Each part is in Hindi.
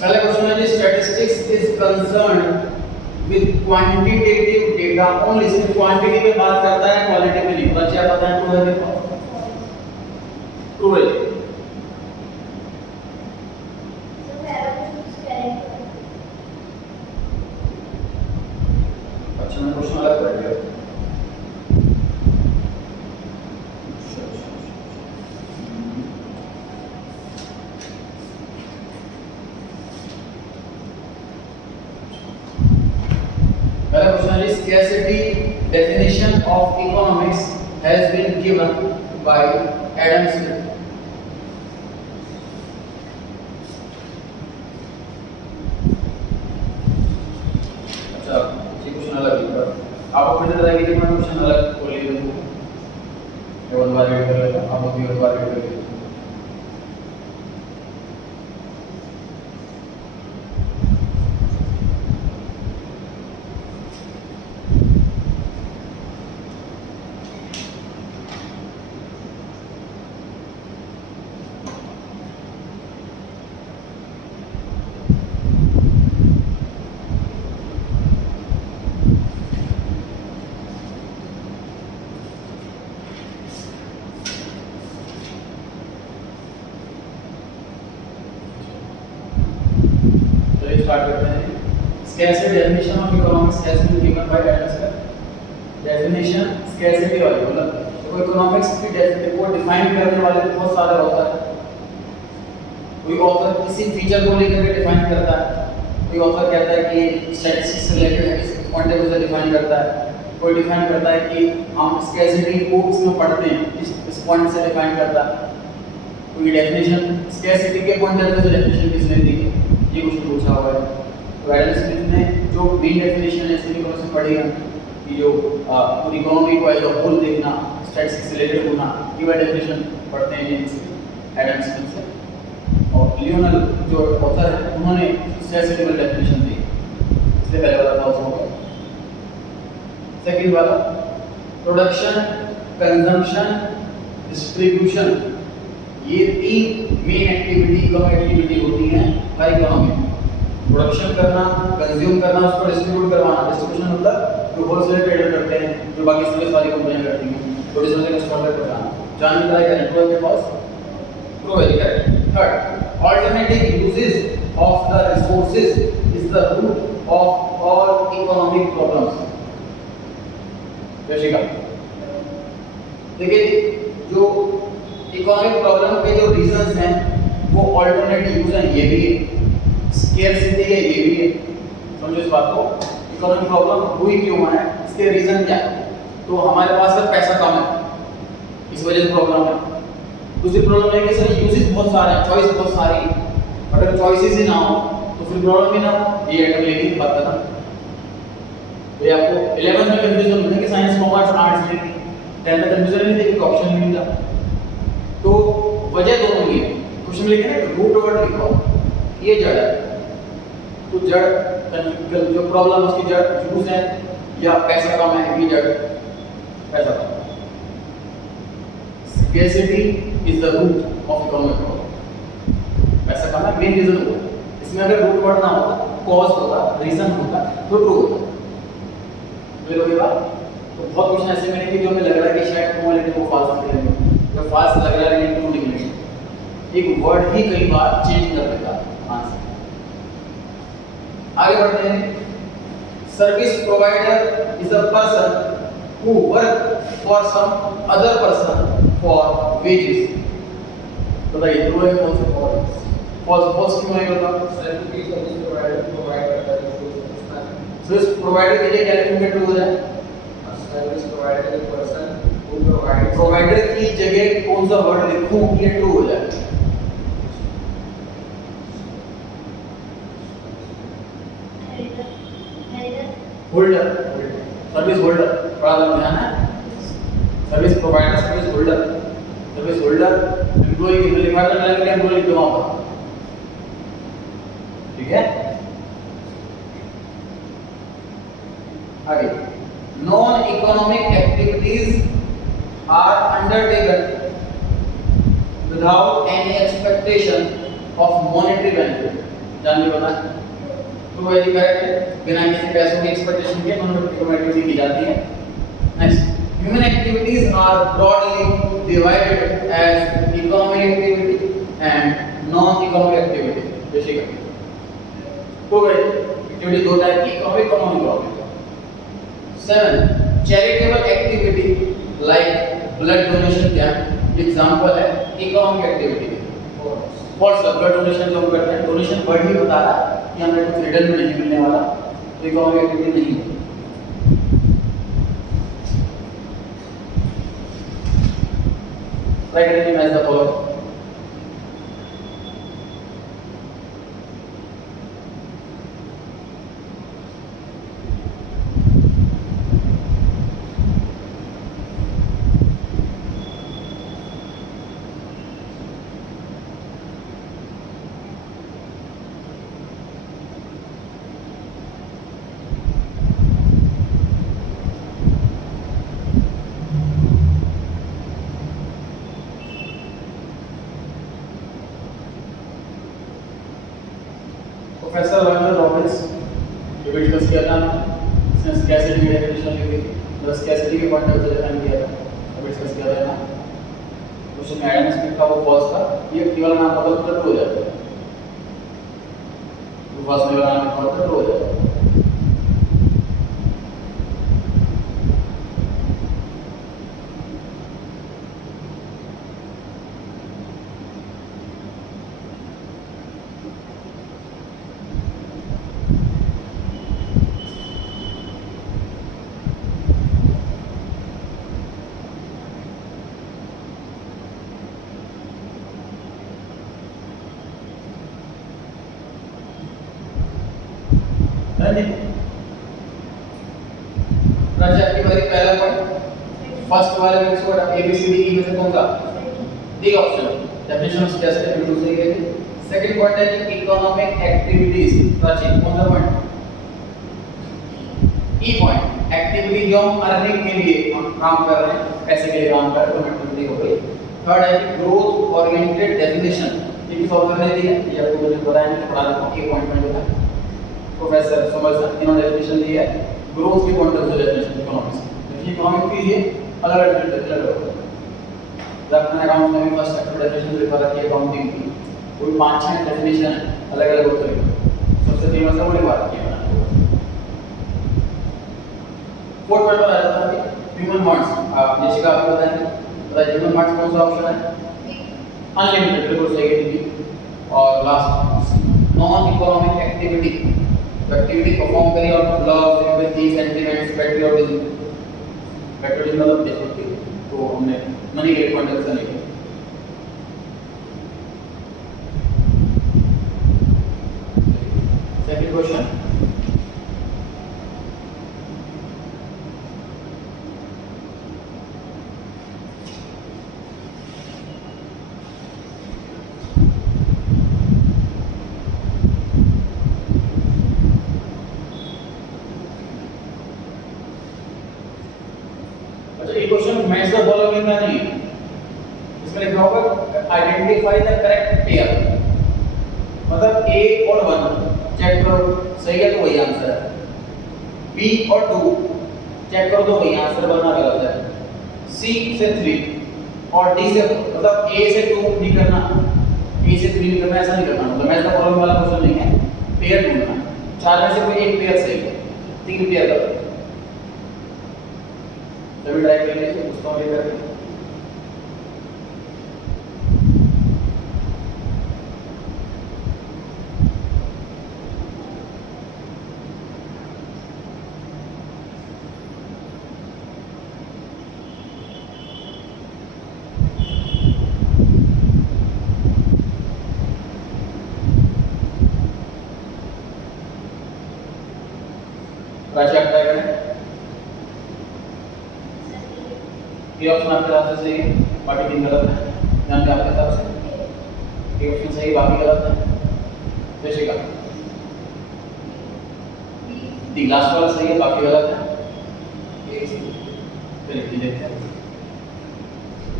पहला क्वेश्चन है जी, statistics is concerned with quantitative data only. सिर्फ क्वांटिटी पे बात करता है, क्वालिटी पे नहीं। बच्चे आप बताएं ट्रू है देखो। ट्रू है। अच्छा मैं क्वेश्चन अलग कर दिया। पहला क्वेश्चन है, scarcity definition of economics has been given by Adam Smith। अच्छा ये क्वेश्चन अलग है, आपको फिर से बताइए कि मैं क्वेश्चन अलग बोल लिया हूं। ये वन बार रीड कर लेता हूं, आप भी वन बार रीड कर लीजिए। स्टार्ट करते हैं। Scarcity definition of economics has been given by Adam Smith. Definition scarcity वाली मतलब तो इकोनॉमिक्स की डेफिनेशन को डिफाइन करने वाले बहुत सारे होता है। कोई ऑथर किसी फीचर को लेकर के डिफाइन करता है, कोई ऑथर कहता है कि स्टैटिस्टिक्स से रिलेटेड है, इस कॉन्टेक्स्ट से डिफाइन करता है, कोई डिफाइन करता है कि हम स्कैरसिटी को इसमें पढ़ते हैं इस पॉइंट से डिफाइन करता है। कोई डेफिनेशन स्कैरसिटी के पॉइंट ऑफ व्यू से डेफिनेशन किसने दी है, ये कुछ पूछा हुआ है। तो एडम स्मिथ ने जो मेन डेफिनेशन है इसकी को से पढ़ी है कि जो पूरी इकोनॉमी को एज अ होल देखना, स्टैटिस्टिक्स से रिलेटेड होना, ये वाला डेफिनेशन पढ़ते हैं एडम स्मिथ से। और लियोनल जो ऑथर है उन्होंने स्कैरसिटी वाली डेफिनेशन दी। इसलिए पहले वाला था उसको। सेकंड वाला प्रोडक्शन, कंजम्पशन, डिस्ट्रीब्यूशन, ये तीन मेन एक्टिविटी इकोनॉमिक एक्टिविटी होती हैं हर इकोनॉमी में। प्रोडक्शन करना, कंज्यूम करना, उसको डिस्ट्रीब्यूट करवाना। डिस्ट्रीब्यूशन मतलब जो होलसेल ट्रेडर करते हैं, जो बाकी सर्विस वाली कंपनियां करती हैं, छोटे छोटे कस्टमर तक पहुंचाना। जानने ट्राई करें ट्रू के पास। ट्रू है correct. Third, alternative uses of the resources is the root of all economic problems. जैसे देखिए जो इकोनॉमिक प्रॉब्लम के जो रीजंस हैं वो ऑल्टरनेटिव यूज हैं, ये भी है, स्केर्सिटी है, ये भी है। समझो इस बात को। इकोनॉमिक प्रॉब्लम हुई क्यों है, इसके रीजन क्या है? तो हमारे पास सर पैसा कम है, इस वजह से प्रॉब्लम है। दूसरी प्रॉब्लम है कि सर यूजेस बहुत सारे हैं, चॉइस बहुत सारी है। अगर चॉइसेस ही ना हो तो फिर प्रॉब्लम ही ना हो। ये आइटम लेके बात करना। ये आपको 11th में कंफ्यूजन होता है कि साइंस, कॉमर्स, आर्ट्स लेनी, 10th में कंफ्यूजन नहीं थी कि ऑप्शन नहीं मिला। तो वजह दोनों ही है। क्वेश्चन लिखे ना रूट वर्ड लिखो, ये जड़ है। तो जड़ जो प्रॉब्लम उसकी जड़ यूज है या पैसा कम है, ये जड़ पैसा कम। Scarcity is the root of economic problem. पैसा कम है मेन रीजन होगा। इसमें अगर रूट वर्ड ना होता, कॉज होता, रीजन होता तो ट्रू होता। क्लियर हो गया बात? तो बहुत क्वेश्चन ऐसे मिलेंगे जो हमें लग रहा है कि शायद ट्रू है लेकिन वो फाल्स निकलेंगे, जो फाल्स लग रहा है लेकिन ट्रू निकलेंगे। एक वर्ड ही कई बार चेंज कर देता है आंसर। आगे बढ़ते हैं। Service provider is a person who work for some other person for wages. बताइए ट्रू है कौन सा फॉल्स? फॉल्स फॉल्स क्यों है बताओ? सर्विस प्रोवाइडर प्रोवाइड करता है सर्विस प्रोवाइडर के लिए क्या लिखेंगे ट्रू हो जाए? Service provider is person who provide. Provider की जगह कौन सा वर्ड लिखूं कि ये ट्रू हो जाए? होल्डर, सर्विस होल्डर, बड़ा ध्यान है। Service provider, service holder, service holder employ की लिखा करने लगे क्या एम्प्लॉय लिख दो वहां पर, ठीक है। आगे, non economic activities are undertaken without any expectation of monetary benefit. जान के बताएं। तो वो यदि करेक्ट है, बिना किसी पैसों की एक्सपेक्टेशन के नॉन इकोनॉमिक एक्टिविटी की जाती है। Next, human activities are broadly divided as economic activity and non economic activity. Basically हो गई एक्टिविटी दो टाइप की, इकोनॉमिक और non economic. 7, charitable activity like blood donation camp example है economic activity. For blood donation जो हम करते हैं, डोनेशन वर्ड ही बता रहा है कि हमें कुछ रिटर्न में नहीं मिलने वाला, तो इकोनॉमिक एक्टिविटी नहीं है। ट्राई करेंगे match the following. Professor Werner Robins जो भी डिस्कस किया था, इसने स्कैसिटी की डेफिनेशन ली थी, तो स्कैसिटी के पॉइंट ऑफ व्यू से डिफाइन किया था, अभी डिस्कस किया था ना। क्वेश्चन में एडम स्मिथ का वो फॉल्स था, ये केवल नाम बदल कर ट्रू हो जाता है, तो फॉल्स में नाम बदल कर ट्रू हो जाता है। की बारी पहला पॉइंट, फर्स्ट वाले में इसको A B C D E में से कौन सा D option definition of scarcity बिल्कुल सही है। सेकंड पॉइंट है कि इकोनॉमिक एक्टिविटीज, प्राची कौन सा पॉइंट ई पॉइंट, एक्टिविटी जो हम अर्निंग के लिए हम काम कर रहे हैं, पैसे के लिए काम कर रहे हैं, तो एक्टिविटी हो गई। थर्ड है कि ग्रोथ ओरिएंटेड डेफिनेशन, ये किस ऑथर ने दी है, ये आपको मुझे बताया, मैंने पढ़ा था ए पॉइंट में जो था प्रोफेसर समर्सन, इन्होंने डेफिनेशन दी है ग्रोथ के point of view definition economics की। इकोनॉमिक की ये अलग अलग जब मैंने अकाउंट में भी फर्स्ट सेक्टर डेफिनेशन लिखा था कि अकाउंटिंग की कोई 5-6 डेफिनेशन है अलग अलग होते हैं, सबसे फेमस है वो लिखा है मैंने। फोर्थ पॉइंट पर आ जाता है ह्यूमन वांट्स, जैसे का आपको बताएंगे, बताइए ह्यूमन वांट्स कौन सा ऑप्शन है, अनलिमिटेड बिल्कुल सही है। और last non economic activity, activity perform करी out of love, sympathy, sentiments, patriotism, patriotism मतलब देशभक्ति, तो हमने मनी के पॉइंट ऑफ व्यू से लिखा। Second question, question match the following का नहीं है, इसमें लिखा होगा आइडेंटिफाई द करेक्ट पेयर, मतलब a और 1 चेक करो सही है तो वही आंसर है, b और 2 चेक करो तो वही आंसर, वरना गलत है, c से 3 और d से, मतलब a से 2 नहीं करना, a से 3 नहीं करना, ऐसा नहीं करना, मतलब मैच द फॉलोइंग वाला क्वेश्चन नहीं है, पेयर ढूंढना, 4 में से कोई एक पेयर सही है, 3 पेयर गलत है। तभी ट्राई कर लीजिए, उसको भी कर लीजिए। राशि आप ट्राई करें, ये ऑप्शन आपके तरफ से सही है, बाकी 3 गलत है, ध्यान दें आपके तरफ से ये ऑप्शन सही, बाकी गलत है। जैसे का डी लास्ट वाला सही है, बाकी गलत है। चलिए देखते हैं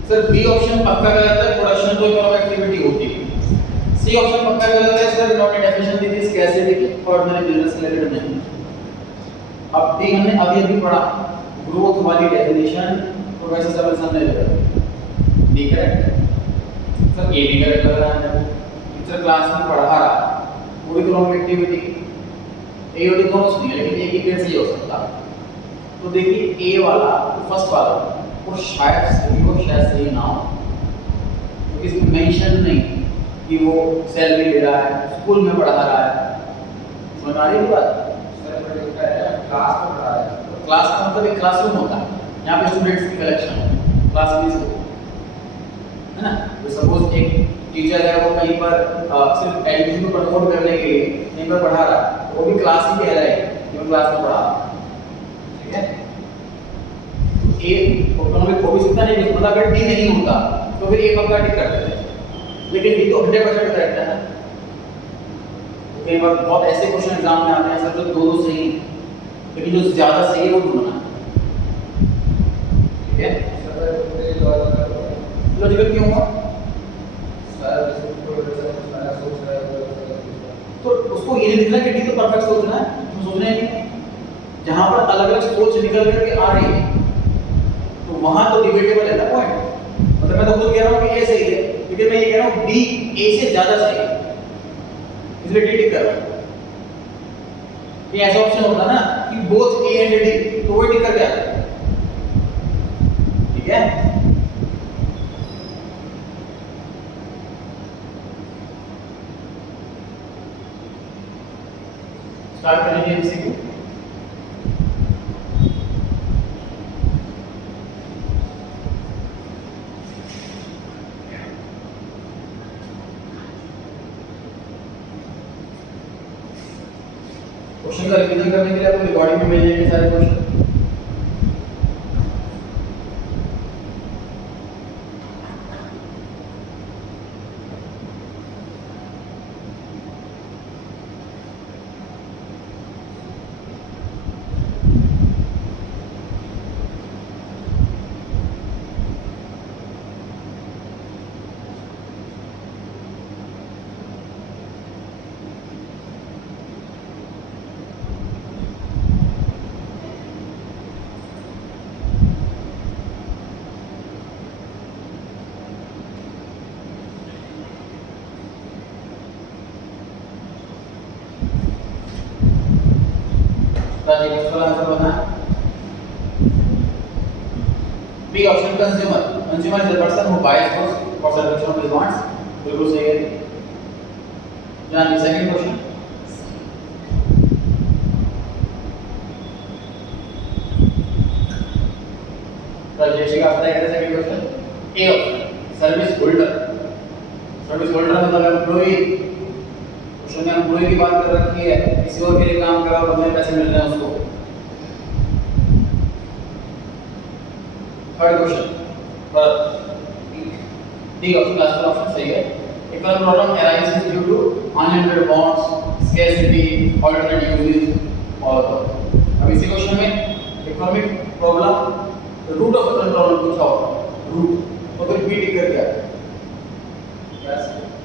सर, बी ऑप्शन पक्का गलत है, प्रोडक्शन तो इकोनॉमिक एक्टिविटी होती है। सी सी ऑप्शन पक्का गलत है सर, इन्होंने डेफिनेशन दी थी स्कैरसिटी की और मैंने बिजनेस रिलेटेड नहीं। अब डी हमने अभी पढ़ा ग्रोथ वाली डेफिनेशन प्रोफेसर सर ने दिया, डी करेक्ट सर, ए भी करेक्ट लग रहा है। टीचर क्लास में पढ़ा रहा पूरी इकोनॉमिक एक्टिविटी ए और डी दोनों सुनिए, लेकिन एक ही पेज से हो सकता। तो देखिए ए वाला फर्स्ट वाला वो शायद सही हो शायद सही ना हो, क्योंकि इसमें मेंशन नहीं कि वो सैलरी ले रहा है, स्कूल में पढ़ा रहा है। समझ आ रही है बात? सर पर लिखा है क्लास में पढ़ा है, तो क्लास का मतलब एक क्लासरूम होता है, यहाँ पे स्टूडेंट्स की कलेक्शन है, क्लास में इसको है ना। तो सपोज एक टीचर है वो कहीं पर सिर्फ एजुकेशन को प्रमोट करने के लिए कहीं पर पढ़ा रहा है, तो वो भी क्लास ही कह रहा है जो क्लास में पढ़ा रहा है, ठीक है। ए इकोनॉमिक हो भी सकता नहीं, मतलब अगर डी नहीं होता तो फिर ए पक्का टिक कर देते, लेकिन डी तो 100% करेक्ट है ना। तो कई बार बहुत ऐसे क्वेश्चन एग्जाम में आते हैं सर जो दो सही, लेकिन जो ज्यादा सही है वो ढूंढना, ठीक है। सर लॉजिकल क्यों हुआ? सर मैंने सोच रहा है तो उसको ये नहीं दिखना कि डी तो परफेक्ट सोचना है, तो सोचना ही नहीं। जहां पर अलग अलग सोच निकल करके आ रही है तो वहां तो डिबेटेबल है ना पॉइंट। मतलब मैं तो खुद कह रहा हूं कि ए सही है, लेकिन मैं ये कह रहा हूं डी ए से ज्यादा सही है, इसलिए डी टिक कर रहा हूं। ये ऐसा ऑप्शन होता ना कि बोथ ए एंड डी, तो वो टिक कर गया, ठीक है। स्टार्ट करेंगे एमसीक्यू। क्वेश्चन का रिवीजन करने के लिए आपको रिकॉर्डिंग में मिल जाएंगे सारे क्वेश्चन। इसका आंसर बना B option consumer. Consumer is the person who buys goods for satisfaction of his wants, बिल्कुल सही है। जानिए सेकंड क्वेश्चन। राजेश का बताया क्या second question? A option service holder. Service holder मतलब एम्प्लॉय, क्वेश्चन में एम्प्लॉय की बात कर रखी है, किसी और के लिए काम कर रहा है, बदले पैसे मिल रहे हैं उसको। Third question D option last option सही है। Economic problem arises due to unlimited bonds, scarcity, alternate uses और अब इसी क्वेश्चन में economic problem root of economic problem पूछा होगा, रूट तो फिर बी टिक कर दिया।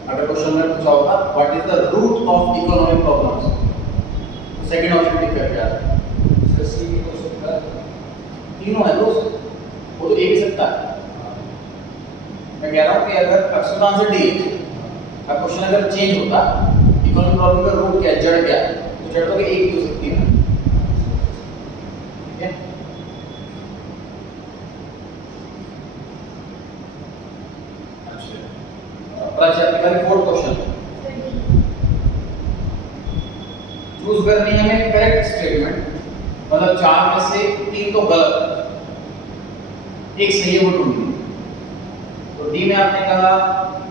अगर क्वेश्चन में पूछा होगा what is the root of economic problems, तो सेकंड ऑप्शन टिक कर दिया। सर सी भी हो सकता है, तीनों है दोस्त, वो तो ए भी सकता है। मैं कह रहा हूं कि अगर ऑप्शन का आंसर डी है, अब क्वेश्चन अगर चेंज होता इकोनॉमिक प्रॉब्लम का रूट क्या है, जड़ क्या है, तो जड़ तो एक ही हो सकती है, ठीक है। अच्छा आपका फोर्थ क्वेश्चन चूज करनी है हमें करेक्ट स्टेटमेंट, मतलब चार में से तीन तो गलत, एक सही है वो ढूंढनी। तो डी में आपने कहा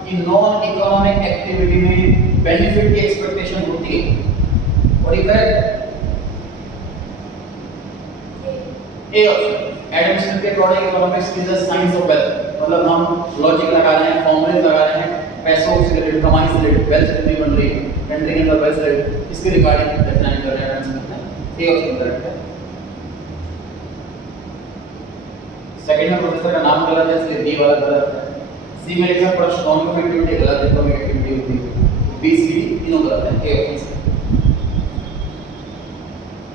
कि नॉन इकोनॉमिक एक्टिविटी में बेनिफिट की एक्सपेक्टेशन होती है, और ये correct. A option Adam Smith के according economics is the science of wealth, मतलब हम लॉजिक लगा रहे हैं, फॉर्मूले लगा रहे हैं, पैसों से रिलेटेड, कमाई से रिलेटेड, वेल्थ कितनी बन रही है, कंट्री के अंदर वेल्थ रिलेटेड, इसके रिगार्डिंग डिफाइन कर रहे हैं एडम स्मिथ ने। ए ऑप्शन करेक्ट है। सेकंड में प्रोफेसर का नाम गलत है, इसलिए डी वाला गलत है। सी में लिखा प्रश्न इकोनॉमिक एक्टिविटी गलत है, इकोनॉमिक एक्टिविटी होती है। बी सी डी तीनों गलत है, ए ऑप्शन से।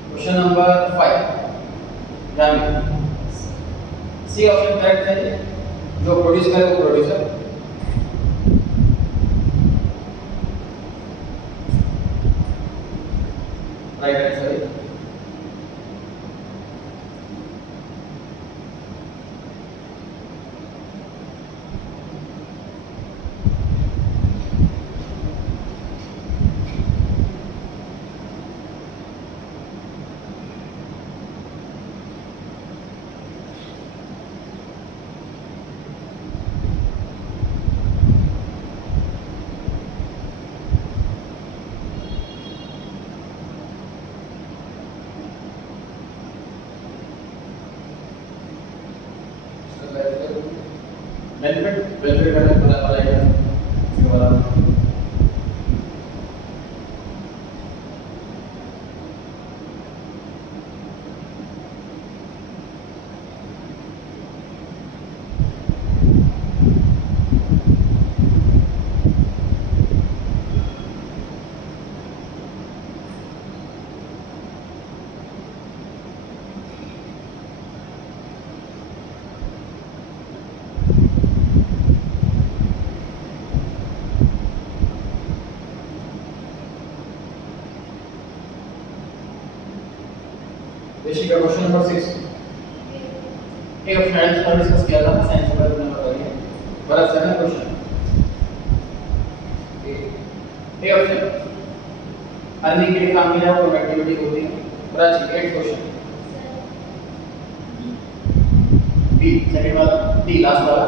क्वेश्चन नंबर 5 ध्यान सी ऑप्शन करेक्ट है, जो प्रोड्यूस करे वो प्रोड्यूसर। राइट आंसर है। बेनिफिट बेनिफिट करने को पता है इसके बाद बेसिक क्वेश्चन नंबर 6 एक ऑप्शन आंसर पर डिस्कस किया था साइंस पर तुमने बताइए बड़ा second question A option earning के लिए काम किया वो एक्टिविटी होती है बड़ा 8th क्वेश्चन बी सेकंड वाला डी लास्ट वाला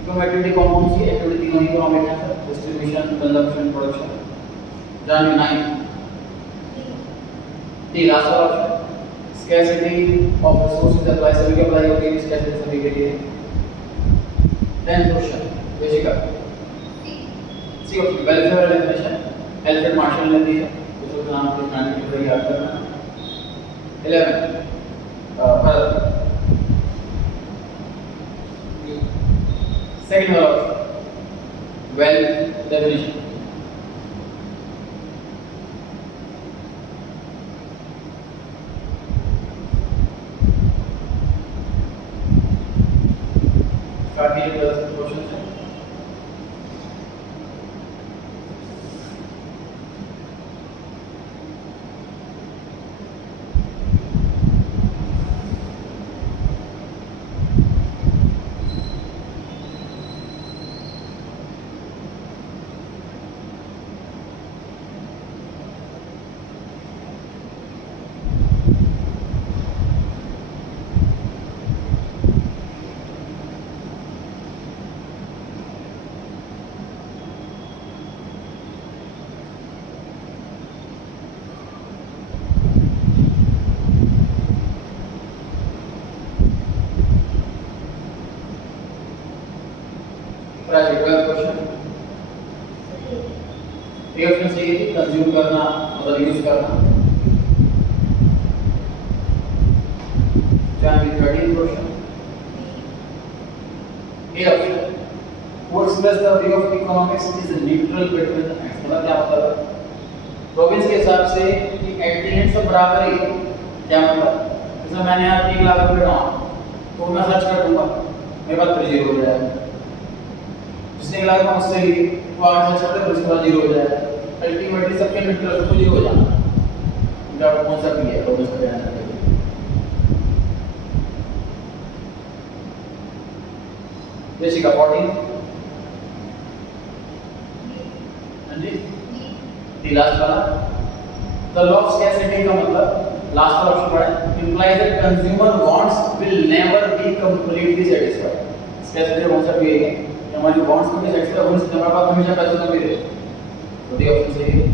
इकोनॉमिक एक्टिविटी कौन कौन सी एक्टिविटी तीनों ही इकोनॉमिक है सर डिस्ट्रीब्यूशन कंजम्पशन प्रोडक्शन जान 9 डी लास्ट वाला option scarcity of resources applies सभी के अप्लाई होती है scarcity सभी के लिए 10th question basic C option welfare definition Alfred Marshall ने दी है उसका नाम को जानने के लिए याद करना 11 भारत सेकंड वाला ऑप्शन वेल्थ डेफिनेशन काफी क्वेश्चन है क्वेश्चन ए ऑप्शन सही है कंज्यूम करना मतलब यूज करना चाहे 13th क्वेश्चन ए ऑप्शन वो express the view of economics is neutral between the ends मतलब क्या मतलब है प्रोविंस के हिसाब से कि एट द एंड सब बराबर ही क्या मतलब जैसे मैंने यहाँ 3 लाख रुपए कमाया तो मैं सर्च कर दूंगा मेरे पास फिर जीरो हो जाएगा जिसने लगा उससे ही वो आगे से छोटे उसके बाद जीरो हो जाएगा अल्टीमेटली सबके न्यूट्रल सबको जीरो हो जाना जब कौन सा भी है तो उसका ध्यान रखिए बेसिक 14 हाँ जी दी लास्ट वाला द लॉ ऑफ स्कैरसिटी का मतलब लास्ट वाला ऑप्शन पढ़े implies that consumer wants will never be completely satisfied scarcity कौन सा भी है हमारी वांट्स को भी सेटिस्फाई होने से हमारे पास हमेशा पैसे तो मिले तो डी ऑप्शन सही है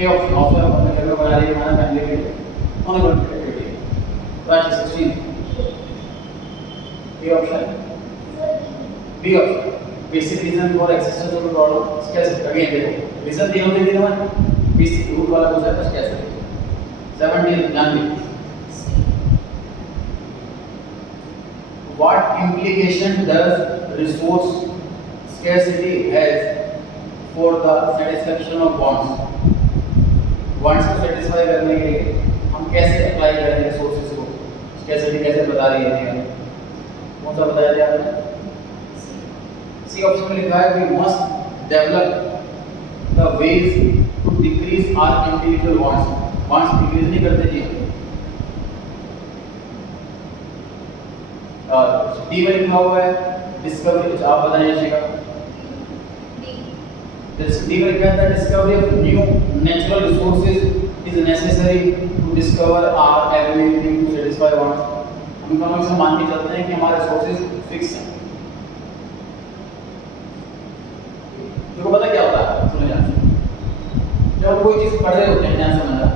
ए ऑप्शन ऑफर अपने घर में बना रही है खाना फैमिली के लिए non economic activity right 16 A option B option basic reason for existence of problem कैसे अगेन देखो रीजन तीनों दे दिए ना बेसिक रूट वाला हो जाता है कैसे 17 ध्यान दे what implication does resource scarcity has for the satisfaction of wants wants को satisfy करने के लिए हम कैसे अप्लाई करेंगे रिसोर्सेज को scarcity कैसे बता रही है कौन सा बताया दिया आपने सी ऑप्शन में लिखा है we must develop the ways to decrease our individual wants decrease नहीं करते जी डी में लिखा हुआ है डिस्कवरी कुछ आप बताइए शिका डी में लिखा है discovery of new natural resources is necessary to discover our ability to satisfy wants हम इकोनॉमिक्स में मान के चलते हैं कि हमारे रिसोर्सेज फिक्स हैं देखो पता क्या होता है सुनो ध्यान से जब कोई चीज पढ़ रहे होते हैं ध्यान से समझना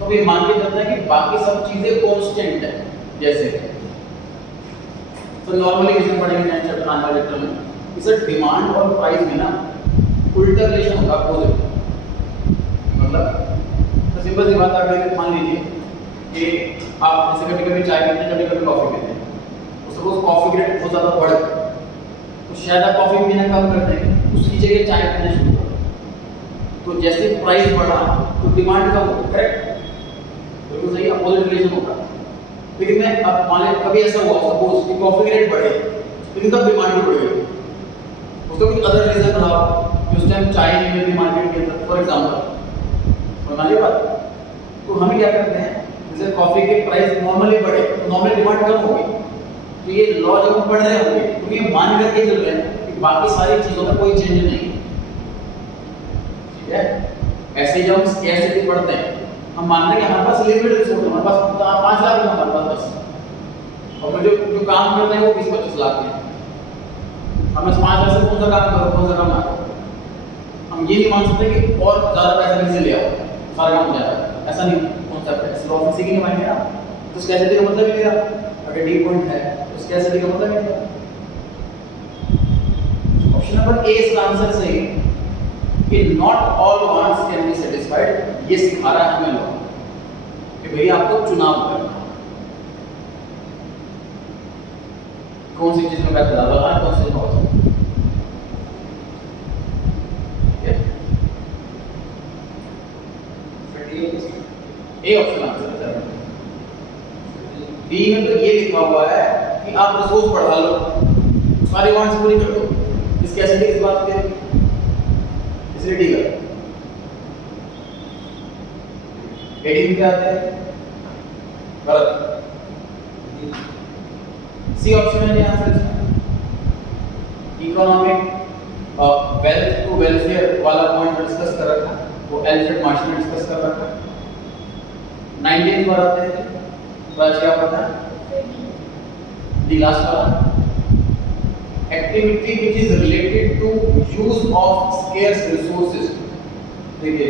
तो ये मान के चलते हैं कि बाकी सब चीजें कांस्टेंट है जैसे तो नॉर्मली किसी पढ़ेंगे नेक्स्ट चैप्टर आने वाले चैप्टर में इसे डिमांड और प्राइस में ना उल्टा रिलेशन होगा अपोजिट मतलब तो सिंपल सी बात आप मान लीजिए कि आप जैसे कभी कभी चाय पीते हैं कभी कभी कॉफी पीते हैं तो सपोज कॉफी की रेट बहुत ज़्यादा बढ़ गई तो शायद आप कॉफी पीना कम कर देंगे उसकी जगह चाय पीना शुरू करें तो जैसे प्राइस बढ़ा तो डिमांड कम होगी करेक्ट बिल्कुल सही अपोजिट रिलेशन होगा लेकिन मैं अब मान लें कभी ऐसा हुआ सपोज कि कॉफी की रेट बढ़े लेकिन तब डिमांड भी बढ़ गई उसका कुछ अदर रीजन रहा कि उस टाइम चाय नहीं मिलती मार्केट के अंदर फॉर एग्जांपल समझ ली बात तो हम क्या करते हैं जैसे कॉफी के प्राइस नॉर्मली बढ़े तो नॉर्मली डिमांड कम होगी तो ये लॉ जब हम पढ़ रहे होंगे तो ये मान करके चल रहे हैं कि बाकी सारी चीज़ों में कोई चेंज नहीं ठीक है ऐसे जब हम स्कैर्सिटी पढ़ते हैं हम मानते हैं कि हमारे पास लिमिटेड रिसोर्स है हमारे पास 5 लाख है हमारे पास बस और जो जो काम करते हैं वो 20-25 लाख के हैं हम इस 5 लाख से कौन सा काम करो कौन सा काम ना करो हम ये नहीं मान सकते कि और ज़्यादा पैसा कहीं से ले आओ सारा काम हो जाएगा ऐसा नहीं कॉन्सेप्ट है सिर्फ ऑफिस ही नहीं मानेंगे ना तो स्कैर्सिटी का मतलब ही मेरा अगर डी पॉइंट है तो स्कैर्सिटी का मतलब है ऑप्शन नंबर ए इसका आंसर सही कि not all wants can be satisfied ये सिखा रहा है हमें लोग कि भाई आपको चुनाव करना कौन सी चीज में बेहतर है लगाना कौन सी में होता है ए ऑप्शन आंसर है डी में तो ये लिखा हुआ है कि आप रिसोर्स बढ़ा लो सारी वांट्स पूरी कर लो इस कैसे इस बात के इसलिए डी कर एडी में क्या आता है गलत सी ऑप्शन है answer economic wealth to welfare वाला पॉइंट डिस्कस कर रखा वो एल्फ्रेड मार्शल ने डिस्कस कर रखा 19th पर आते हैं तो आज क्या पता दी लास्ट वाला activity which is related to use of scarce resources देखिए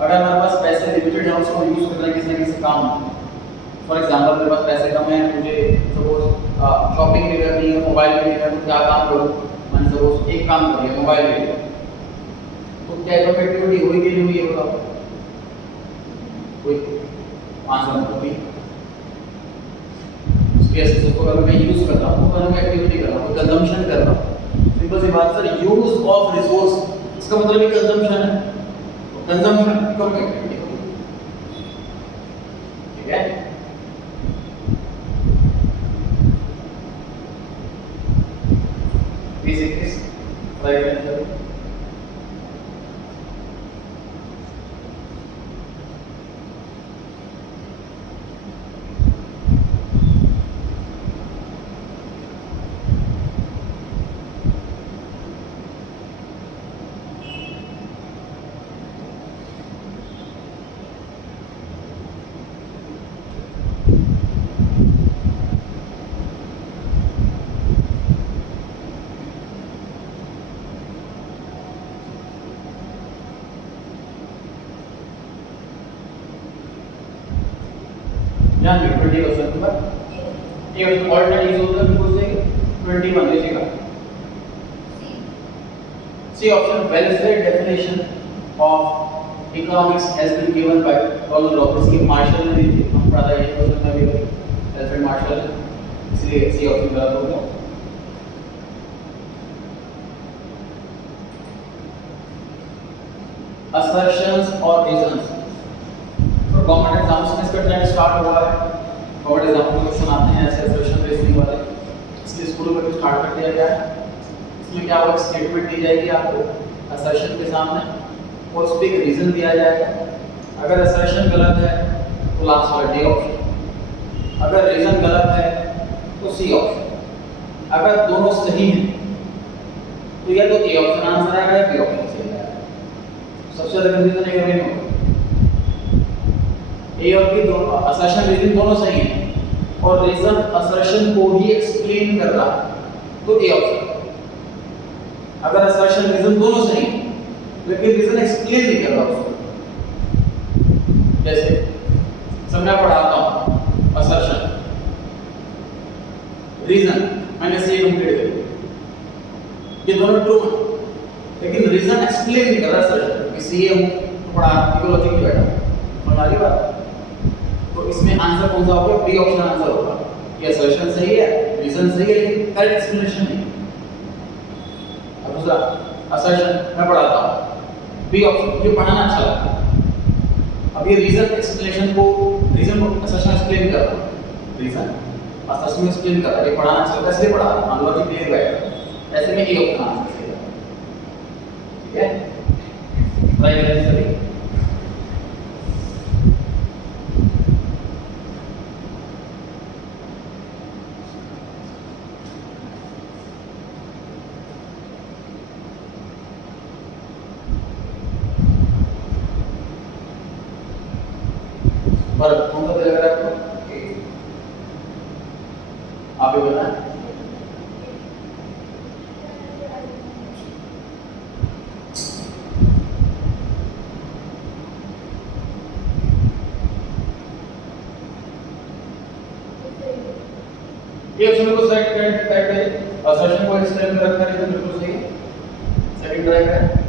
अगर हमारे पास पैसे लिमिटेड है उसको यूज करना है किसी न किसी काम में फॉर एग्जांपल मेरे पास पैसे कम है मुझे सपोज शॉपिंग भी करनी है मोबाइल भी लेना है तो क्या काम करूँ मैंने सपोज एक काम कर लिया मोबाइल ले लिया तो क्या इकोनॉमिक हुई कि नहीं हुई ये बताओ कोई आंसर तो भी उसके ऐसे को अगर मैं यूज कर रहा हूँ तो मैं एक्टिविटी कर रहा हूँ कंजम्पशन कर रहा हूँ सिंपल सी बात सर यूज ऑफ रिसोर्स इसका मतलब ये कंजम्पशन है कंजम्पशन इकोनॉमिक एक्टिविटी ठीक है बेसिक इस राइट ध्यान में 20 क्वेश्चन नंबर ये ऑल्टरनेट यूज होता है बिल्कुल सही 21 लीजिएगा C option welfare definition of economics has been given by Ronald Robbins की मार्शल ने दी थी हम पढ़ा था ये क्वेश्चन में भी अल्फ्रेड मार्शल इसलिए सी ऑप्शन गलत हो गया assertions और reasons तो गवर्नमेंट एग्जाम्स में इसका ट्रेंड स्टार्ट हुआ है गवर्नमेंट एग्जाम में क्वेश्चन आते हैं ऐसे assertion बेस्ड वाले इसलिए स्कूलों में भी स्टार्ट कर दिया गया है इसमें क्या होगा स्टेटमेंट दी जाएगी आपको assertion के सामने और उस पर एक रीजन दिया जाएगा अगर assertion गलत है तो लास्ट वाला डी ऑप्शन अगर रीजन गलत है तो सी ऑप्शन अगर दोनों सही हैं तो या तो ए ऑप्शन आंसर आएगा या बी ऑप्शन सबसे ज्यादा कंफ्यूजन है कि नहीं ए और बी दोनों असर्शन रीजन दोनों सही हैं और रीजन असर्शन को ही एक्सप्लेन कर रहा है तो ए ऑप्शन अगर असर्शन रीजन दोनों सही हैं लेकिन रीजन एक्सप्लेन नहीं कर रहा उसको जैसे सब मैं पढ़ाता हूं असर्शन रीजन मैंने सी कंप्लीट कर दिया ये दोनों ट्रू हैं लेकिन रीजन एक्सप्लेन नहीं कर रहा सर सीए हूं तो पढ़ा इकोलॉजी की बैठा समझ आ रही बात तो इसमें आंसर कौन सा होगा बी ऑप्शन आंसर होगा ये असर्शन सही है रीजन सही है लेकिन करेक्ट एक्सप्लेनेशन नहीं अब दूसरा असर्शन मैं पढ़ाता हूं बी ऑप्शन मुझे पढ़ाना अच्छा लगता है अब ये रीजन एक्सप्लेनेशन को रीजन को असर्शन एक्सप्लेन कर रहा है रीजन असर्शन एक्सप्लेन कर रहा है ये पढ़ाना अच्छा लगता है इसलिए पढ़ा रहा हूं लॉजिक क्लियर है ऐसे में ए ऑप्शन आंसर सही है ठीक है ट्राई करें सभी पर कौन सा लग रहा है आपको आप ही बताएं ये ऑप्शन बिल्कुल करेक्ट है असर्शन को एक्सप्लेन कर रखा है बिल्कुल सही है सेकंड ट्राई करें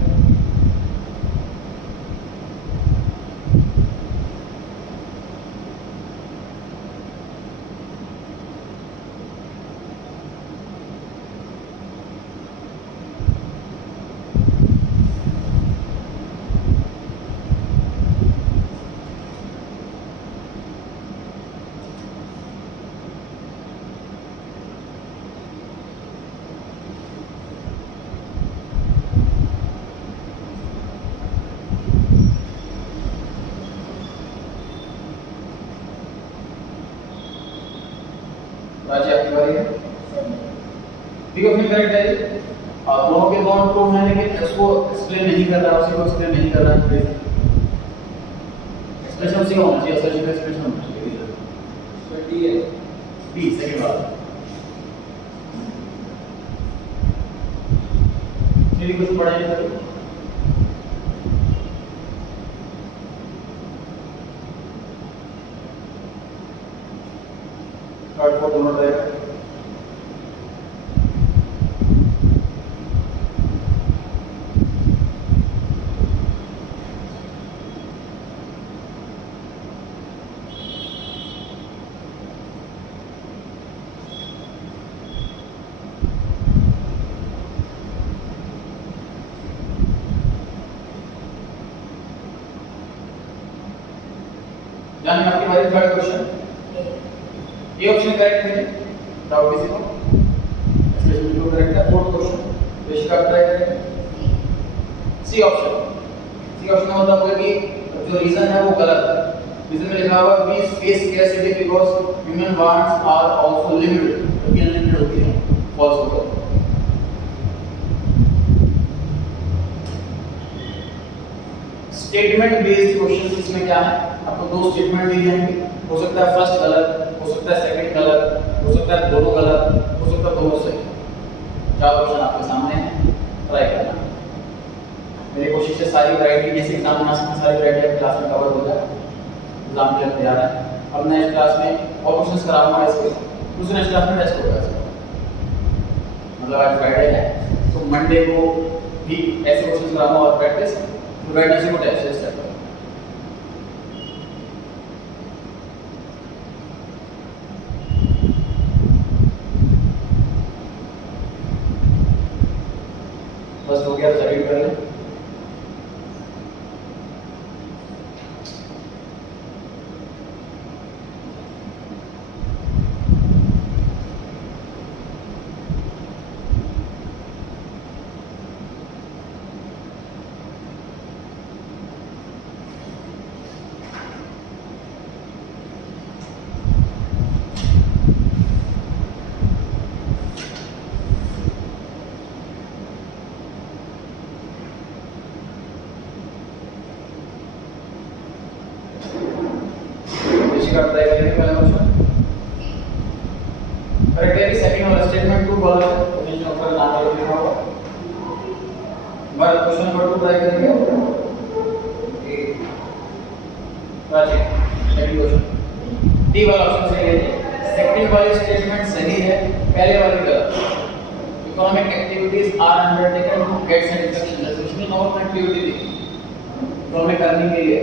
राजी आपकी बारी है ठीक है करेक्ट है और दोनों के दोनों ट्रू हैं लेकिन इसको एक्सप्लेन नहीं कर रहा उसी को एक्सप्लेन नहीं कर रहा एक्सप्रेशन उसी का होना चाहिए असर्शन का एक्सप्रेशन होना चाहिए So D है डी सेकंड बात मेरी कुछ पढ़ाई करो थर्ड फोर्थ दोनों रहेगा जानिए आपकी बारी थर्ड क्वेश्चन ये ऑप्शन करेक्ट है डाउट किसी को एक्सप्रेशन बिल्कुल करेक्ट है फोर्थ क्वेश्चन बेशक आप ट्राई करेंगे सी ऑप्शन का मतलब होगा कि जो रीजन है वो गलत है रीजन में लिखा हुआ we face scarcity because human wants are also limited ये अनलिमिटेड होती है फॉल्स होगा स्टेटमेंट बेस्ड क्वेश्चन इसमें क्या है आपको दो स्टेटमेंट दिए जाएंगे हो सकता है फर्स्ट गलत हो सकता है सेकंड गलत हो सकता है दोनों गलत हो सकता है दोनों सही चार ऑप्शन आपके सामने हैं ट्राई करना मेरी कोशिश है सारी वैरायटी जैसे एग्जाम होना सारी वैरायटी क्लास में कवर हो जाए एग्जाम के लिए तैयार है अब नेक्स्ट क्लास में और क्वेश्चंस कराऊंगा इसके, दूसरे नेक्स्ट क्लास में टेस्ट होगा इसका। मतलब आज फ्राइडे है तो मंडे को भी ऐसे क्वेश्चंस कराऊंगा और प्रैक्टिस, तो वेडनेसडे को टेस्ट स्टार्ट करूंगा। फर्स्ट हो गया तो सबमिट कर लें। का अप्लाई करेंगे पहला क्वेश्चन। करेक्ट है कि सेकंड वाला स्टेटमेंट 2 बोला है, पोजीशन ऊपर नाम लिखा होगा। बार क्वेश्चन नंबर 2 ट्राई करेंगे। राजी सेकंड क्वेश्चन डी वाला ऑप्शन सही है। सेकंड वाली स्टेटमेंट सही है, पहले वाली गलत। Economic activities are undertaken to get satisfaction. इसमें नॉर्मल एक्टिविटी थी इकोनॉमिक अर्निंग के लिए।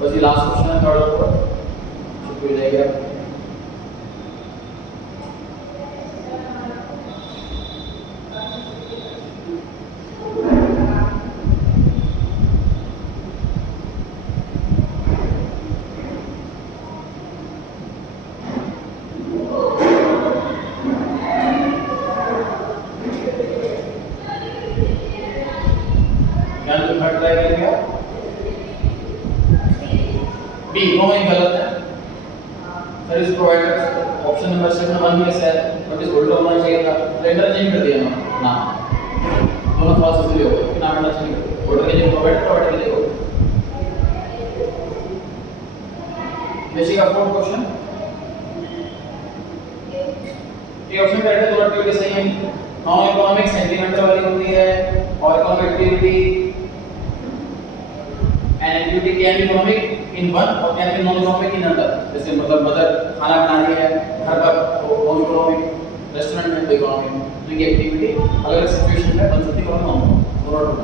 बस ये लास्ट क्वेश्चन है थर्ड और फोर्थ, शुक्रिया जाएगा। क्या तो थर्ड ट्राई करेंगे आप? बी नो में गलत है। सर्विस प्रोवाइडर ऑप्शन नंबर 7 में से नोटिस होल्डर होना चाहिए था, लेटर चेंज कर दिया ना, दोनों फॉल्स इसलिए हो गए कि नाम चेंज कर दिया। होल्डर के लिए प्रोवाइडर के लिए हो। बेसिक का फोर्थ क्वेश्चन ये ऑप्शन करेक्ट है, दोनों एक्टिविटी सही है। नॉन इकोनॉमिक सेंटिमेंटल वाली होती है और economic activity and activity can be economic in one or can be non economic in other. जैसे मतलब मदर खाना बना रही है घर पर, नॉन इकोनॉमिक, रेस्टोरेंट में तो इकोनॉमिक। तो ये एक्टिविटी अलग अलग सिचुएशन में बन सकती है और नॉन दोनों।